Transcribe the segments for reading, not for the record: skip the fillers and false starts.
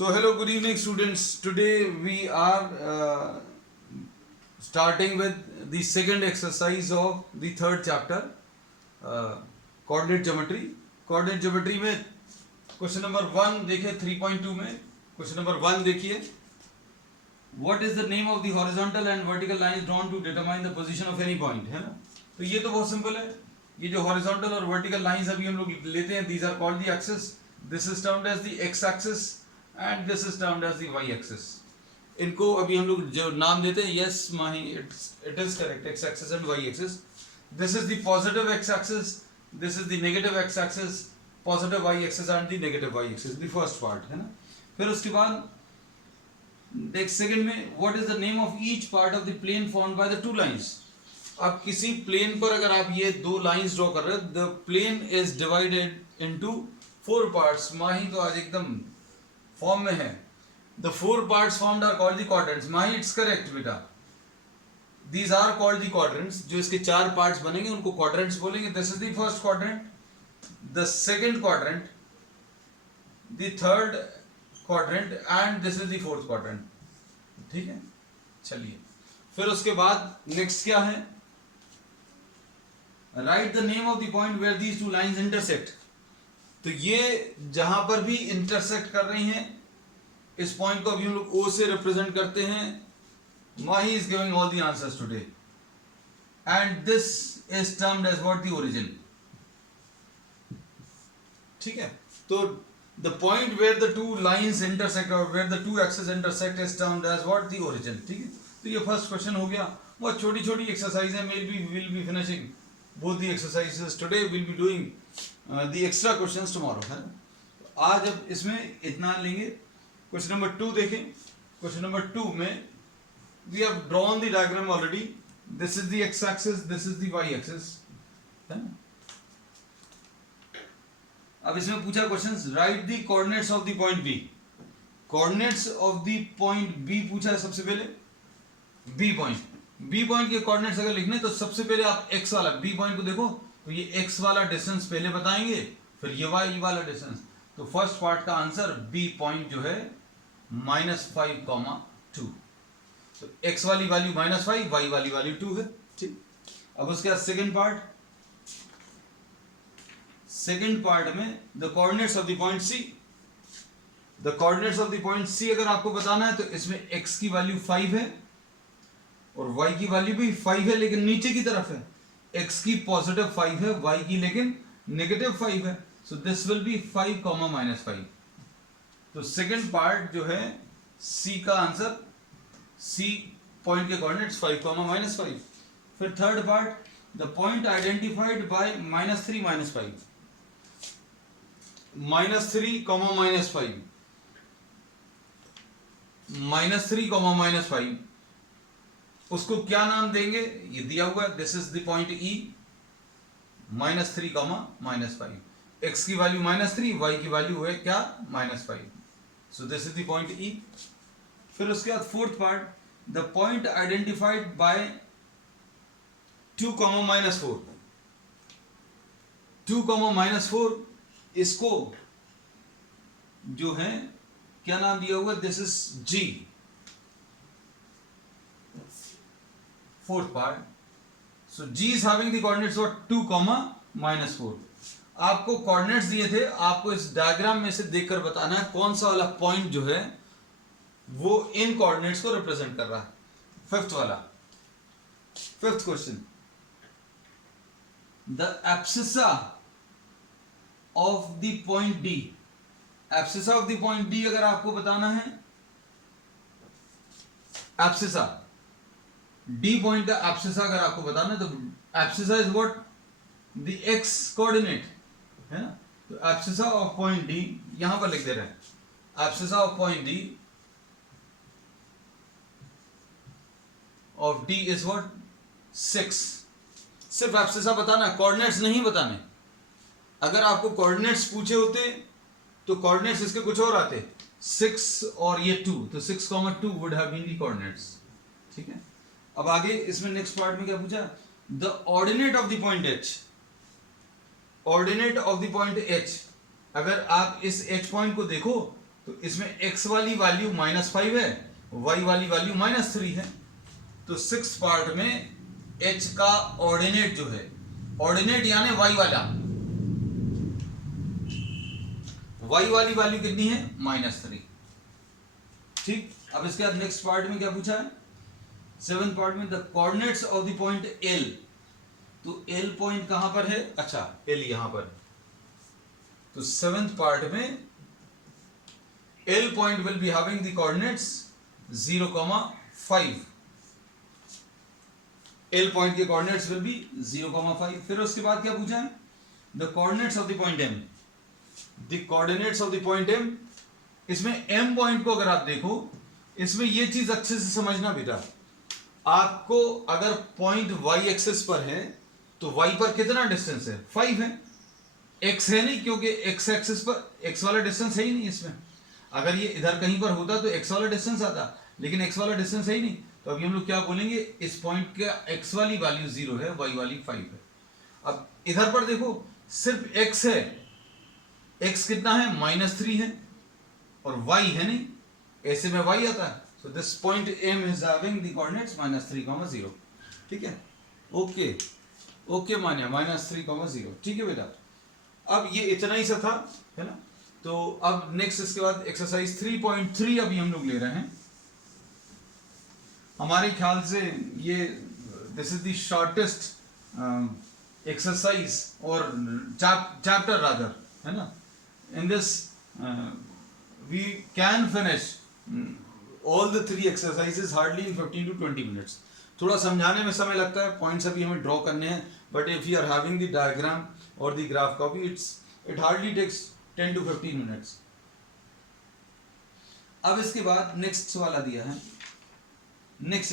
So hello, good evening students. Today we are starting with the second exercise of the third chapter, coordinate geometry. Coordinate geometry में question number 1 देखिए 3.2 में question number 1 देखिए. What is the name of the horizontal and vertical lines drawn to determine the position of any point? है ना. तो ये तो बहुत सिंपल है. ये जो horizontal और vertical lines अभी हम लोग लेते हैं, these are called the axis. This is termed as the x axis and this is termed as the y axis. इनको अभी हम लोग जो नाम देते हैं, yes Mahi, it is correct, x axis and y axis. This is the positive x axis, this is the negative x axis, positive y axis and the negative y axis, the first part है ना. फिर उसके बाद next second में what is the name of each part of the plane formed by the two lines. अब किसी plane पर अगर आप ये दो लाइंस ड्रॉ कर रहे हो, the plane is divided into 4 parts. Mahi तो आज एकदम फॉर्म में है. The 4 parts formed are called the quadrants. Mahi it's correct बेटा, these are called the quadrants. जो इसके 4 पार्ट्स बनेंगे उनको क्वाड्रेंट्स बोलेंगे. This is the first quadrant, the second quadrant, the third quadrant and this is the fourth quadrant. ठीक है, चलिए फिर उसके बाद नेक्स्ट क्या है, right the name of the point where these two lines intersect. तो ये जहां पर भी इंटरसेक्ट कर रही हैं, इस पॉइंट को अभी हम लोग ओ से रिप्रेजेंट करते हैं. Mahi is giving all the answers today and this is termed as what the origin. ठीक है, तो the point where the two lines intersect or where the two axes intersect is termed as what, the origin. ठीक है, तो ये first question हो गया. बहुत छोटी छोटी एक्सरसाइज है. May be will be finishing both the exercises today. We'll be doing the extra questions tomorrow. है ना. आज अब इसमें इतना लेंगे. क्वेश्चन नंबर 2 देखें. क्वेश्चन नंबर 2 में we have drawn the diagram already. This is the x axis, this is the y axis. है ना. अब इसमें पूछा questions, write the coordinates of the point B. Coordinates of the point B पूछा है सबसे पहले. बी पॉइंट के कोऑर्डिनेट्स अगर लिखने तो सबसे पहले आप एक्स वाला बी पॉइंट को देखो, तो ये एक्स वाला डिस्टेंस पहले बताएंगे, फिर ये वाई वाला डिस्टेंस. तो फर्स्ट पार्ट का आंसर बी पॉइंट जो है -5,2. तो एक्स वाली वैल्यू -5, वाई वाली वैल्यू 2 है. ठीक, अब उसके बाद सेकेंड पार्ट में the coordinates of the point C. The coordinates of the point C अगर आपको बताना है तो इसमें x की वैल्यू 5 है और y की वैल्यू भी 5 है, लेकिन नीचे की तरफ है. x की पॉजिटिव 5 है, y की लेकिन नेगेटिव 5 है. So this will be 5, -5. तो सेकेंड पार्ट जो है c का आंसर, c पॉइंट के कोऑर्डिनेट्स 5, -5. फिर third part, the point identified by -3, -5. -3, -5, -3, -5, उसको क्या नाम देंगे, ये दिया हुआ है. This is the point E, -3, -5. x की वैल्यू -3, y की वैल्यू है क्या, -5. So this is the point E. फिर उसके बाद fourth part, the point identified by 2, -4. 2, -4, इसको जो है क्या नाम दिया हुआ, this is G. Fourth part, so G is having the coordinates of 2, -4. आपको कोऑर्डिनेट्स दिए थे, आपको इस डायग्राम में से देखकर बताना है कौन सा वाला पॉइंट जो है वो इन कोऑर्डिनेट्स को रिप्रेजेंट कर रहा है. Fifth question, the abscissa of the point D. Abscissa of the point D अगर आपको बताना है, एब्सिसा D पॉइंट का एब्सिसा अगर आपको बताना है तो abscissa is what, the x coordinate है ना. तो एब्सिसा ऑफ पॉइंट D यहां पर लिख दे रहे हैं. Abscissa of point D of D is what, 6. सिर्फ एब्सिसा बताना, कोऑर्डिनेट्स नहीं बताने. अगर आपको कोऑर्डिनेट्स पूछे होते तो कोऑर्डिनेट्स इसके कुछ और आते, 6 और ये 2, तो 6, 2 would have been the coordinates. ठीक है, अब आगे इसमें नेक्स्ट पार्ट में क्या पूछा, the ordinate of the point H. Ordinate of the point H, अगर आप इस H पॉइंट को देखो तो इसमें x वाली वैल्यू -5 है, y वाली वैल्यू -3 है। तो 6 पार्ट में h का ऑर्डिनेट जो है, ऑर्डिनेट यानी y वाला, y वाली वैल्यू कितनी है? -3। ठीक, अब इसके बाद नेक्स्ट पार्ट में क्या पूछा है? 7th पार्ट में the coordinates of the point L। तो L पॉइंट कहां पर है? अच्छा, L यहां पर। तो 7th पार्ट में L point will be having the coordinates 0,5। L point के कोऑर्डिनेट्स विल बी 0,5। फिर उसके बाद क्या पूछा है? The coordinates of the point M। The coordinates of the point M, इसमें M पॉइंट को अगर आप देखो, इसमें ये चीज अच्छे से समझना बेटा, आपको अगर पॉइंट y एक्सिस पर है तो y पर कितना डिस्टेंस है? 5 है। x है नहीं, क्योंकि x एक्सिस पर x वाला डिस्टेंस है ही नहीं इसमें। अगर ये इधर कहीं पर होता तो x वाला डिस्टेंस आता, लेकिन x वाला डिस्टेंस है ही नहीं। तो अभी हम लोग क्या बोलेंगे? इस पॉइंट का x वाली वैल्यू 0 है, y वाली 5 है। अब इधर पर देखो, सिर्फ x है, x कितना है? -3 है, और y है नहीं, ऐसे में y आता है। So this point M is having the coordinates -3,0। ठीक है, ओके मानिया -3,0। ठीक है बेटा, अब ये इतना ही सा था, है ना। तो अब नेक्स्ट इसके बाद एक्सरसाइज 3.3 अभी हम लोग ले रहे हैं। हमारे ख्याल से ये this is the shortest exercise और चैप्टर रादर, है ना। In this we can finish all the 3 exercises hardly in 15 to 20 minutes। थोड़ा समझाने में समय लगता है, पॉइंट्स अभी हमें ड्रॉ करने हैं, but if you are having the diagram or the graph copy, it hardly takes 10 to 15 minutes. अब इसके बाद नेक्स्ट वाला दिया है, नेक्स्ट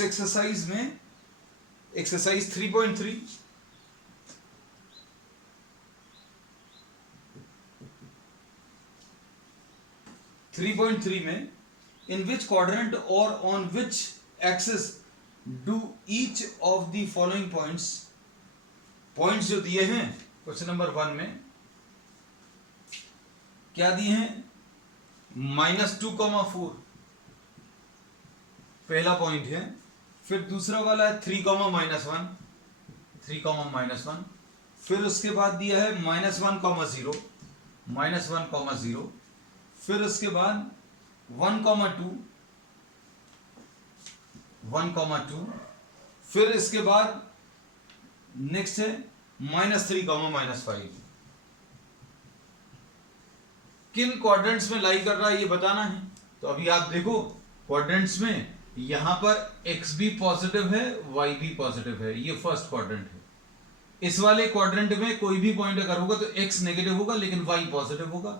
एक्सरसाइज में एक्सरसाइज 3.3। 3.3 में in which quadrant or on which axis do each of the following points जो दिए हैं क्वेश्चन नंबर 1 में, क्या दिए हैं? -2,4 पहला पॉइंट है। फिर दूसरा वाला है 3,-1, 3,-1। फिर उसके बाद दिया है -1,0, -1,0। फिर उसके बाद 1,2, 1,2। फिर इसके बाद नेक्स्ट है -3,-5। किन क्वाड्रेंट्स में लाई कर रहा है ये बताना है। तो अभी आप देखो क्वाड्रेंट्स में, यहां पर x भी पॉजिटिव है, y भी पॉजिटिव है, ये फर्स्ट क्वाड्रेंट है। इस वाले क्वाड्रेंट में कोई भी पॉइंट अगर होगा तो x नेगेटिव होगा, लेकिन y पॉजिटिव होगा।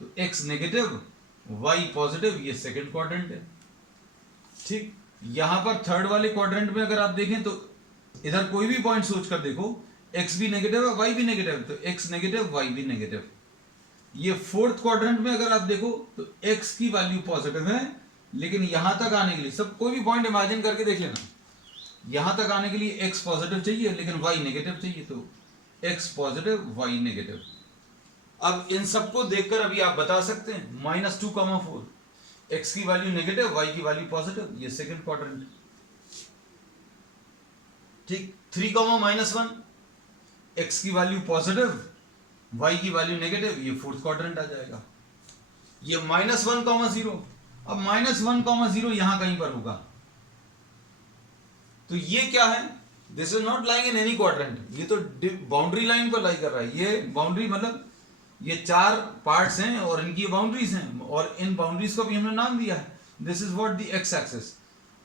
तो x नेगेटिव, y पॉजिटिव, ये सेकंड क्वाड्रेंट है। ठीक, यहां पर थर्ड वाले क्वाड्रेंट में अगर आप देखें तो इधर कोई भी पॉइंट सोच कर देखो, x भी नेगेटिव है, y भी नेगेटिव, तो x नेगेटिव, y भी नेगेटिव। ये फोर्थ क्वाड्रेंट में अगर आप देखो तो x की वैल्यू पॉजिटिव है, लेकिन यहां तक आने के लिए सब कोई भी पॉइंट इमेजिन करके देख लेना, यहां तक आने के लिए x पॉजिटिव चाहिए लेकिन y नेगेटिव चाहिए, तो x पॉजिटिव, y नेगेटिव। अब इन सबको देखकर अभी आप बता सकते हैं -2,4, x की वैल्यू नेगेटिव, y की वैल्यू पॉजिटिव, ये सेकंड क्वाड्रेंट। ठीक, 3,-1, x की वैल्यू पॉजिटिव, y की वैल्यू नेगेटिव, ये फोर्थ क्वाड्रेंट आ जाएगा। ये -1,0, अब -1,0 यहां कहीं पर होगा, तो ये क्या है? This is not lying in any quadrant, ये तो बाउंड्री लाइन पर लाई कर रहा है। ये बाउंड्री मतलब ये 4 पार्ट्स हैं और इनकी बाउंड्रीज हैं, और इन बाउंड्रीज को भी हमने नाम दिया है, this is what the X axis.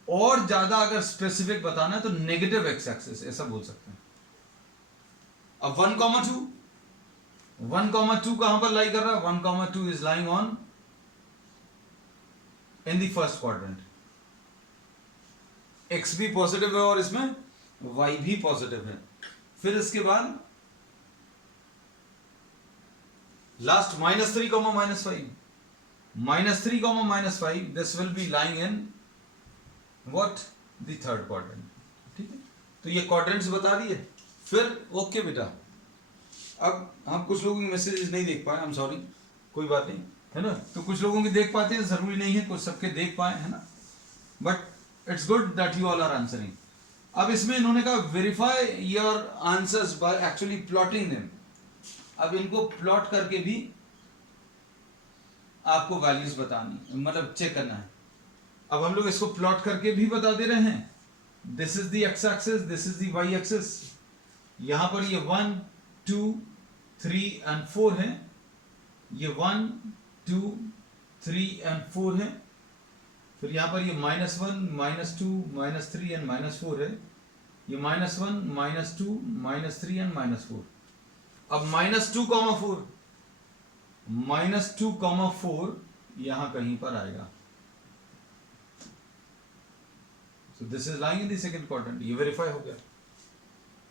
और ज्यादा अगर स्पेसिफिक बताना है तो नेगेटिव एक्स एक्सिस ऐसा बोल सकते हैं। अब 1,2, 1,2 कहां पर लाई कर रहा है? 1,2 is lying on in the first quadrant. X भी पॉजिटिव है और इसमें वाई भी पॉजिटिव है। फिर इसके बाद last -3, -5, -3, -5, this will be lying in what? The third quadrant. ठीक है, तो ये क्वाड्रेंट्स बता दिए। फिर ओके बेटा, अब हम कुछ लोगों की मैसेजेस नहीं देख पाए, आई एम सॉरी, कोई बात नहीं, है ना। तो कुछ लोगों की देख पाते हैं, जरूरी नहीं है कुछ सबके देख पाए, है ना, but it's good that you all are answering. अब इसमें इन्होंने कहा verify your answers by actually plotting them. अब इनको प्लॉट करके भी आपको वैल्यूज बतानी, मतलब चेक करना है। अब हम लोग इसको प्लॉट करके भी बता दे रहे हैं। This is the X axis, this is the Y axis. यहां पर ये 1 2 3 एंड 4 है, ये 1 2 3 एंड 4 है, फिर यहां पर ये -1 -2 -3 एंड -4 है, ये -1 -2 -3 एंड -4। अब -2, -4 -2, 4 यहां कहीं पर आएगा। So this is lying in the second quadrant, ये वेरीफाई हो गया।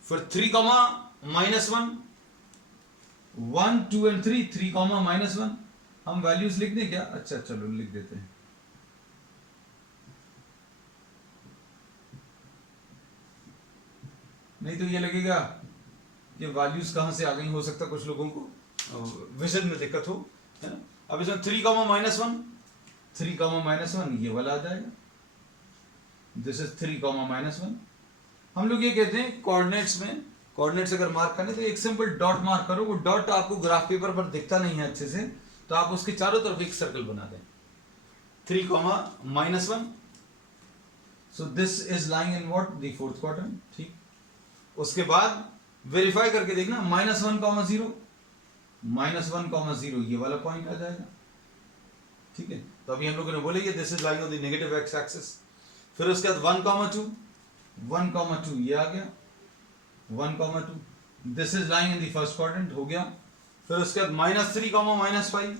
फिर 3, -1 1 2 एंड 3, 3, -1 हम वैल्यूज लिख दें क्या? अच्छा चलो लिख देते हैं। नहीं तो ये लगेगा कि वैल्यूज कहां से आ गई, हो सकता कुछ लोगों को विजन में दिक्कत हो, है ना। अब इसमें 3, -1 3, -1 ये वाला आ जाएगा। This is 3, -1। हम लोग ये कहते हैं कोऑर्डिनेट्स में, कोऑर्डिनेट्स अगर मार्क करने तो एक सिंपल डॉट मार्क करो। वो डॉट आपको ग्राफ पेपर पर दिखता नहीं है अच्छे से, तो आप उसके चारों तरफ एक सर्कल बना दें। 3, -1। So this is lying in what, the fourth quadrant. ठीक, उसके बाद वेरीफाई करके देखना, -1, -0 -1, 0 ये वाला पॉइंट आ जाएगा। ठीक है, तो अभी हम लोगों ने बोले this is lying on the negative x axis. फिर उसके बाद 1, 2 ये आ गया, 1, 2 this is lying in the first quadrant, हो गया। फिर उसके बाद -3, -5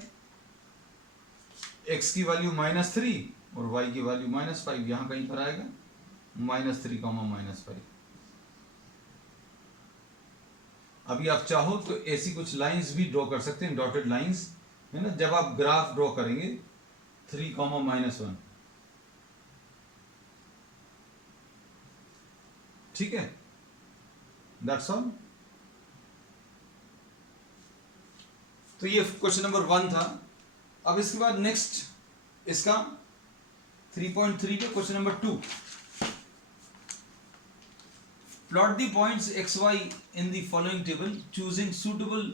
x की वैल्यू -3 और y की वैल्यू -5 यहां कहीं पर आएगा, -3, -5। अभी आप चाहो तो ऐसी कुछ लाइंस भी ड्रॉ कर सकते हैं, डॉटेड लाइंस, है ना। जब आप ग्राफ ड्रॉ करेंगे 3, -1, ठीक है, दैट्स ऑल। तो ये क्वेश्चन नंबर 1 था। अब इसके बाद नेक्स्ट इसका 3.3 पे question number 2। Plot the points x, y in the following table, choosing suitable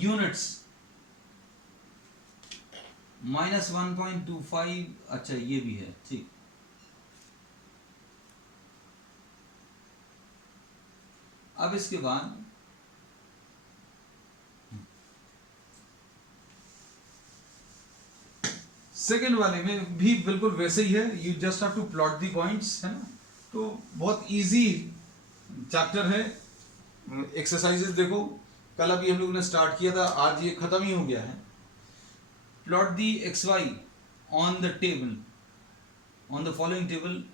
units. -1.25, अच्छा ये भी है, ठीक। अब इसके बाद सेकेंड वाले में भी बिल्कुल वैसे ही है, you just have to plot the points, है ना। तो बहुत इजी चैप्टर है। एक्सरसाइजेस देखो, कल अभी हम लोगों ने स्टार्ट किया था, आज ये खत्म ही हो गया है। Plot the X Y on the table, on the following table,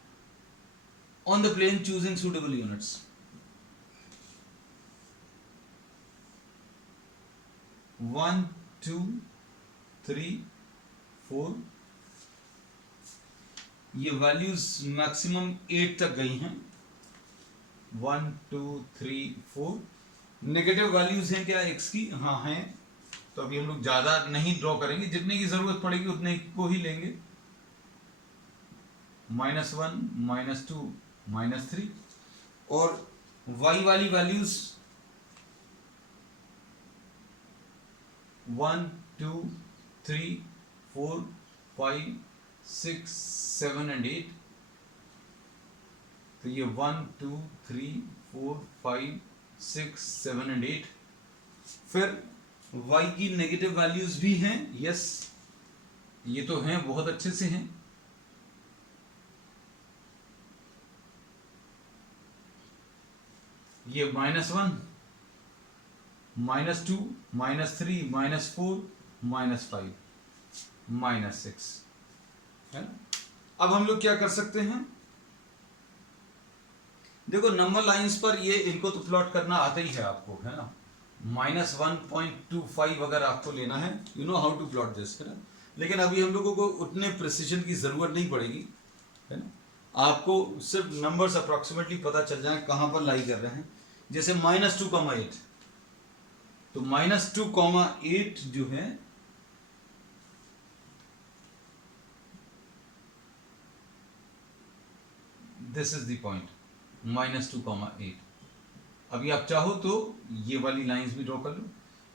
on the plane, choosing suitable units. One 2 3 4, ये वैल्यूज मैक्सिमम 8 तक गई हैं। 1 2 3 4 नेगेटिव वैल्यूज हैं क्या x की? हाँ हैं। तो अभी हम लोग ज्यादा नहीं ड्रॉ करेंगे, जितने की जरूरत पड़ेगी उतने को ही लेंगे। -1 -2 -3 और y वाली वैल्यूज 1 2 3 4 5 6 7 एंड 8। तो ये 1 2 3 4 5 6 7 एंड 8। फिर y की नेगेटिव वैल्यूज भी हैं, यस, ये तो हैं, बहुत अच्छे से हैं। ये -1 -2 -3 -4 -5 -6, है ना। अब हम लोग क्या कर सकते हैं, देखो नंबर लाइंस पर ये इनको तो प्लॉट करना आता ही है आपको, है ना। -1.25 अगर आपको लेना है, you know how to plot this, है ना। लेकिन अभी हम लोगों को उतने प्रिसीजन की जरूरत नहीं पड़ेगी, है ना। आपको सिर्फ नंबर्स अप्रॉक्सीमेटली पता चल जाए कहां पर लाई कर रहे हैं। जैसे -2, 8 तो -2,8 जो है दिस इज द पॉइंट, -2,8। अभी आप चाहो तो ये वाली लाइंस भी ड्रॉ कर लो।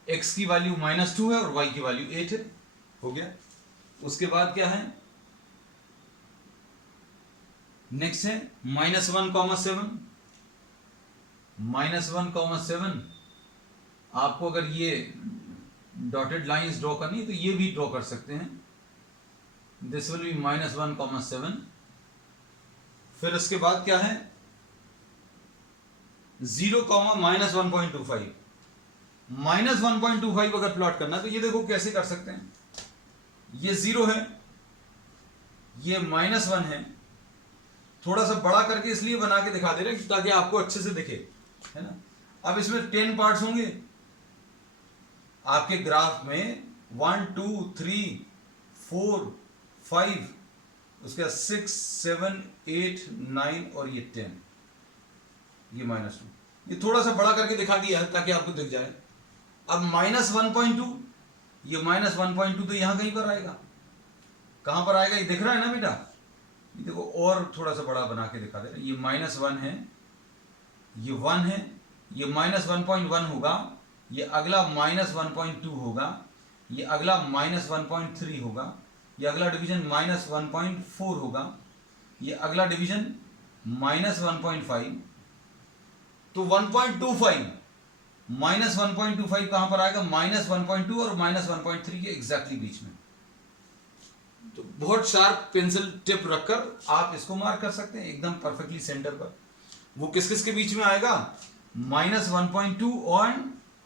x की वैल्यू -2 है और y की वैल्यू 8 है, हो गया। उसके बाद क्या है, नेक्स्ट है -1,7। -1,7 आपको अगर ये डॉटेड लाइंस ड्रॉ करनी है तो ये भी ड्रॉ कर सकते हैं। This will be -1,7। फिर उसके बाद क्या है 0, -1.25। -1.25 अगर प्लॉट करना तो ये देखो कैसे कर सकते हैं। ये 0 है, ये -1 है, थोड़ा सा बड़ा करके इसलिए बना के दिखा दे रहे हैं ताकि आपको अच्छे से दिखे, है ना। अब इसमें 10 पार्ट्स होंगे आपके ग्राफ में, 1 2 3 4 5, उसके बाद 6 7 8 9 और ये 10, ये -2। ये थोड़ा सा बड़ा करके दिखा दिया है ताकि आपको दिख जाए। अब -1.2, ये -1.2 तो यहां कहीं पर आएगा। कहां पर आएगा ये दिख रहा है ना बेटा, ये देखो और थोड़ा सा बड़ा बना के दिखा दे रहा है। ये -1 है, ये 1 है, ये -1.1 होगा, ये अगला -1.2 होगा, ये अगला -1.3 होगा, ये अगला डिवीजन -1.4 होगा, ये अगला डिवीजन -1.5। तो 1.25 -1.25 कहां पर आएगा, -1.2 और -1.3 के एग्जैक्टली बीच में। तो बहुत शार्प पेंसिल टिप रखकर आप इसको मार्क कर सकते हैं एकदम परफेक्टली सेंटर पर। वो किस किस के बीच में आएगा, -1.2 और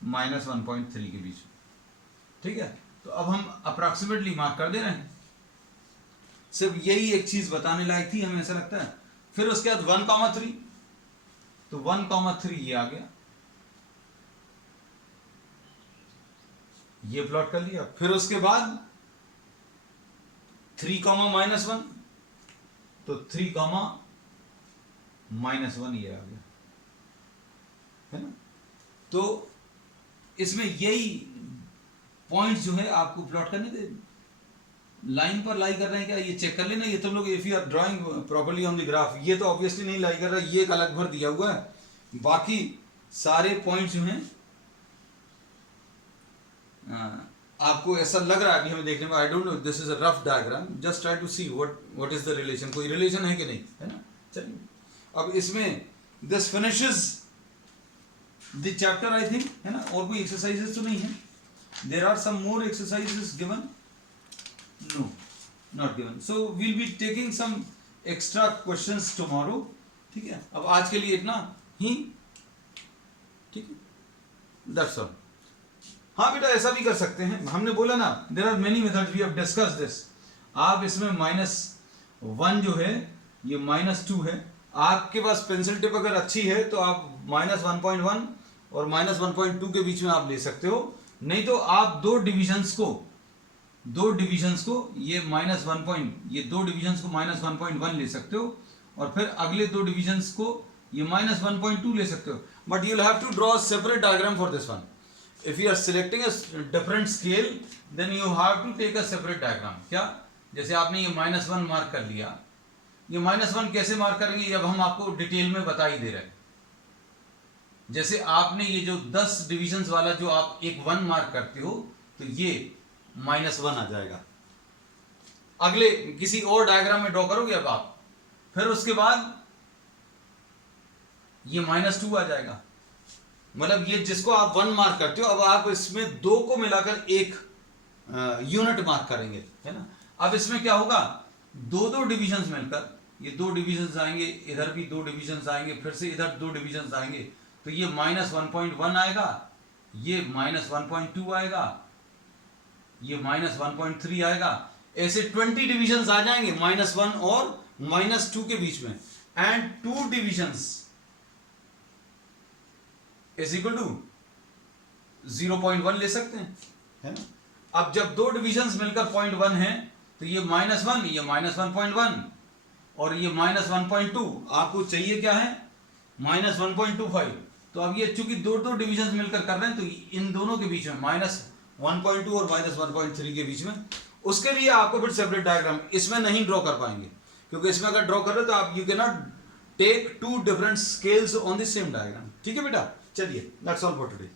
-1.3 के बीच में, ठीक है। तो अब हम अप्रॉक्सीमेटली मार्क कर दे रहे हैं। सिर्फ यही एक चीज बताने लायक थी, हमें ऐसा लगता है। फिर उसके बाद 1,3, तो 1,3 ये आ गया, ये प्लॉट कर लिया। फिर उसके बाद 3, -1, तो 3, -1 ये आ गया, है ना। तो इसमें यही पॉइंट जो है आपको प्लॉट करने थे। लाइन पर लाई कर रहे हैं क्या, ये चेक कर लेना। ये तुम लोग if you are drawing properly on the graph, ये तो ऑब्वियसली नहीं लाई कर रहा, ये एक अलग भर दिया हुआ है। बाकी सारे पॉइंट जो हैं आपको ऐसा लग रहा है अभी हमें देखने में, I don't know, this is a rough diagram, just try to see what is the relation, कोई रिलेशन है कि नहीं, है ना। चलिए अब इसमें this finishes the chapter I think, है ना। और कोई एक्सरसाइजेस तो नहीं है, there are some more exercises given, no not given, so we'll be taking some extra questions tomorrow, ठीक है। अब आज के लिए इतना ही, ठीक है, दैट्स ऑल। हाँ बेटा ऐसा भी कर सकते हैं, हमने बोला ना there are many methods, we have discuss this. आप इसमें -1 जो है ये -2 है, आपके पास पेंसिल टिप अगर अच्छी है तो आप -1.1 और -1.2 के बीच में आप ले सकते हो। नहीं तो आप दो डिविजन्स को ये ये दो डिविजन्स को -1.1 ले सकते हो, और फिर अगले दो डिविजन्स को ये -1.2 ले सकते हो। But you will have to draw a separate diagram for this one. If you are selecting a different scale, then you have to take a separate diagram। क्या, जैसे आपने ये -1 मार्क कर लिया, ये -1 कैसे मार्क करेंगे, अब हम आपको डिटेल में बता ही दे रहे हैं। जैसे आपने ये जो 10 डिविजन्स वाला जो आप एक 1 मार्क करते हो, तो ये -1 आ जाएगा। अगले किसी और डायग्राम में ड्रॉ करोगे अब आप, फिर उसके बाद ये -2 आ जाएगा। मतलब ये जिसको आप 1 मार्क करते हो, अब आप इसमें 2 को मिलाकर एक यूनिट मार्क करेंगे, है ना। अब इसमें क्या होगा, दो डिविजन्स मिलकर, ये 2 डिविजन्स आएंगे, इधर भी 2 डिविजन्स आएंगे, फिर से इधर 2 डिविजन्स आएंगे, तो ये -1.1 आएगा, ये -1.2 आएगा, ये -1.3 आएगा। ऐसे 20 डिविजन्स आ जाएंगे -1 और -2 के बीच में, and 2 divisions is equal to 0.1 ले सकते हैं, है ना। अब जब 2 डिविजन्स मिलकर 0.1 है, तो ये -1, ये -1.1 और ये -1.2, आपको चाहिए क्या है, -1.25, तो अब ये चूंकि दो दो डिविजन मिलकर कर रहे हैं, तो इन दोनों के बीच में -1.2 और -1.3 के बीच में, उसके लिए आपको फिर सेपरेट डायग्राम इसमें नहीं ड्रॉ कर पाएंगे, क्योंकि इसमें अगर ड्रॉ कर रहे तो आप you can not take two different scales on the same diagram. ठीक है बेटा, चलिए दैट्स ऑल फॉर टुडे।